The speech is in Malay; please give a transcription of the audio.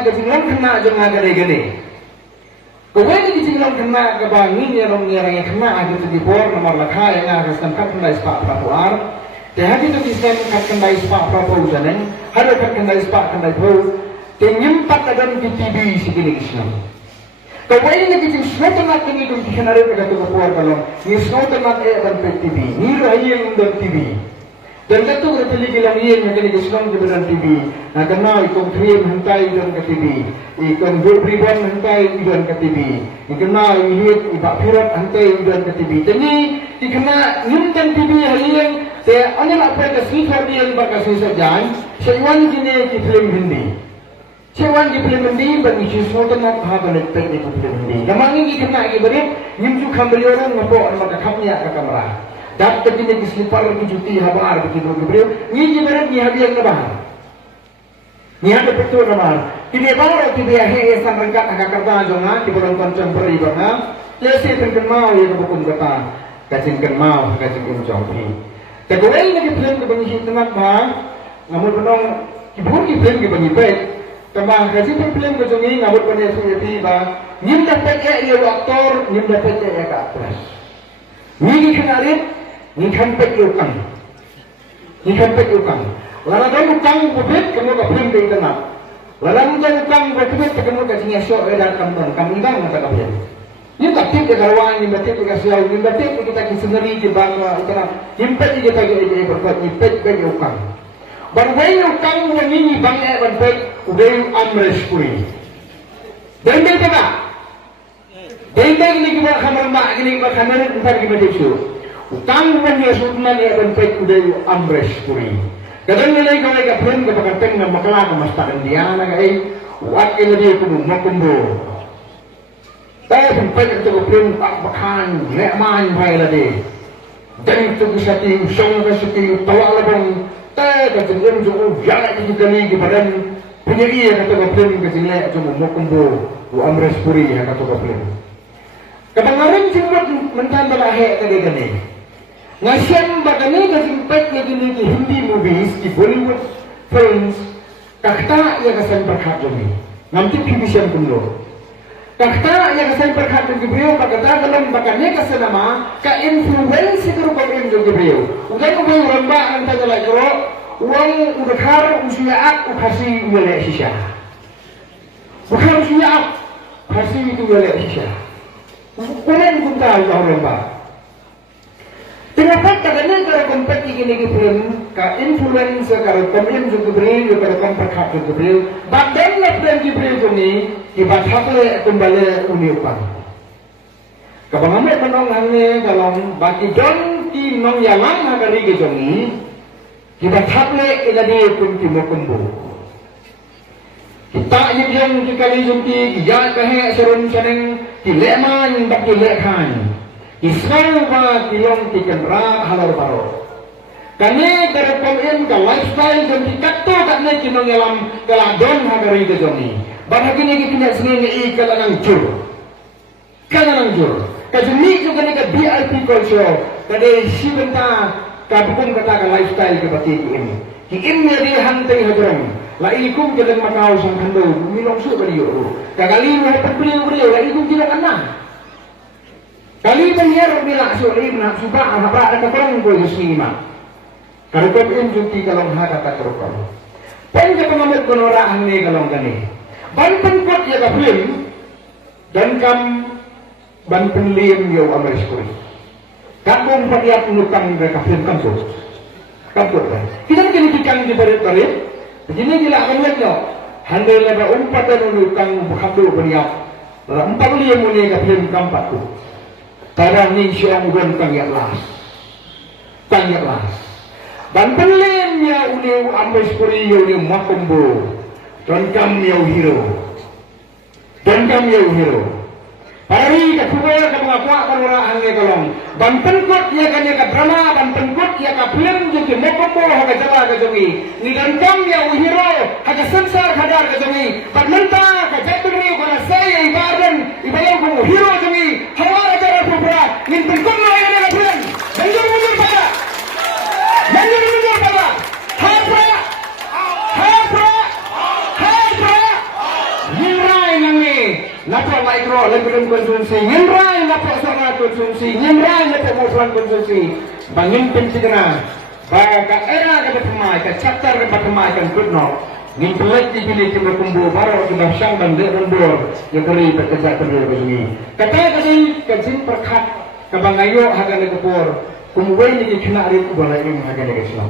ke jinglong kena jong agare-gare. Kawai ni jinglong kena ke bangin ya rong yang kena agak tu dipor nomor lakha yang agak sempat kena ispak prapuar. Tehati tu kisah kat kena ispak prapu janen, ada kat kena ispak kena prapu. Tenyempat adam di TV segini kisah. Kawai ni kijing snowton nak kini tu kisah nari pada tu prapuar kalau ni snowton nak adam di TV, ni rahai yang dalam TV. Dan kata orang pilih kilang ia yang kena Islam di dalam TV. Nah kenal ikon krim hentai dalam ke TV, ikon berpriban hentai dalam ke TV, kenal lihat ibak pirat hentai dalam ke TV. Jadi dikena nyumtan TV hari yang saya ane nak pada sifat dia ibak kasih saja. Sewan kini di film Hindi, sewan di film Hindi bagi semua tenang bahagian letak di film Hindi. Kamang ini kena ibarat nyumju kambali orang ngapok maka kamnya ke kamera. Dapat kita keselipar cuti habar begitu beliau ni ibarat ni hadiah lebaran ni ada betul lebaran ini baru tu dia hesan rengkat agak kerja jonga di bulan contemporary banga lesi terkenal ya bukan kata kacing kenal kacing jompi kedua ini film ke bangsa tenak bang namun penong kibun di film ke bangsa baik tambah kacing film ke jongi namun pada suami bang nim dapat ya aktor nim dapat ya aktris ni kenarin ni kampet ukang, Lalang ukang bukit kamu tak film di tengah. Lalang ukang bukit kamu tak sini esok ada kampung, kamu ingin masa kapian. Ni tak tip dekat ruang, ni tak tip dekat siau, ni tak tip kita sendiri di bangsa utara. Impet kita jadi berbuat impet bagi ukang. Berway ukang yang ini bangsa berbuat udah amres puri. Dan dia tak. Dan ini kita kamar mak, ini kita kamar entar kita disu. Utang punya sultan yang bentuk udah amres puri. Kadang nilai kau lagi film ke pakateng nama kelak mastakan dia nak wakil dia pun mau kumbu. Tapi bentuk itu film bakan leman baik lagi. Dan itu kisati usang kisati tawa labang. Tapi kemudian jauh jalan itu kali ke badan penyeri kata film kesini cuma mau kumbu amres puri kata film. Kebangaran cuma mentanda lahir tadi gini. Ngasem bagani kasimpet lagi di Hindi movies, di Bollywood films, kakta yang kesan berkat jami. Nanti pibisian penuh. Kakta yang kesan berkat jami beliau, kakta dalam bakannya kesan nama, ka influensi kerupakan jami beliau. Udah beliau rembak antara lagi kalau uang udakar usiaak ukasi wilayah sisa. Bukan usiaak, ukasi itu wilayah sisa. Kalian pun tahu kalau rembak. Kenapa kadang-kadang kalau kompeti gini film, ka influencer kalau pemimpin juga beliau, kalau kompekat juga beliau, badan lah beliau tu ni, dibaca kembali uniupan. Kalau kami penongannya kalau bagi don di nong yalang hari kejongi, dibaca kita dia pun timur kumbu. Kita yang kali jumpi, kita kahek serun seneng, dileman tak dilekan. Israel ba tilong tikenra halor baro. Kani dari pemimpin ke lifestyle dan dikatu kani kinong yalam keladon hagari ke joni. Bahagi ni kita sendiri i kalangan jur. Kajuni juga ni ke VIP culture. Kade si benta kabukun kata ke lifestyle ke bati ini. Ki imnya dia hantai hajaran. La ikum jalan makau sang hando minong su beliau. Kagali mo beliau la ikum tidak kena. Kali penyiar bilang sulit nak subah apa ada kurang boleh sima. Kalau kau injuti kalau hada tak terukam. Penjak pengambil penoraan ni kalau gani. Ban penkot ya film dan kam ban penlim yo amal sekali. Kampung padiak nukang mereka film kampung. Kampung dah. Kita kini dikang di barit-barit. Begini gila akan lihat yo. Handal ada umpatan nukang berhamdu beriak. Dalam 4 liam muni ka film kampat tu. Tarang ni siang gon tangyak las. Dan pelimnya uni ambes puri uni makumbu. Dan kami hero. Hari kedua ke mengapa orang ni kalong. Dan penkot ya kan ya ke drama, dan penkot ya ke film jadi makumbu haga jala ke jongi. Ni dan kami hero haga sensar hadar ke jongi. Dan mentah ke jatuh kana saya ibaran ibalang ko hero jongi. Hawara jara pura. Ni penkot na ya ke film. Mundur pada. apa mikro lagi konsumsi, nyimrai apa soal konsumsi, nyimrai apa musuhan konsumsi, bangin pencegana, baga era ke pertama, ke chapter ke pertama kan kudno, ngin pelaj dipilih ke berkumbu, baru ke bersyang dan berkumbu, yang kiri bekerja terus begini. Kata kali kajin perkat, kebangayo hagan lekepor, kumbuai ni kena hari kubalai ni hagan lekeslam.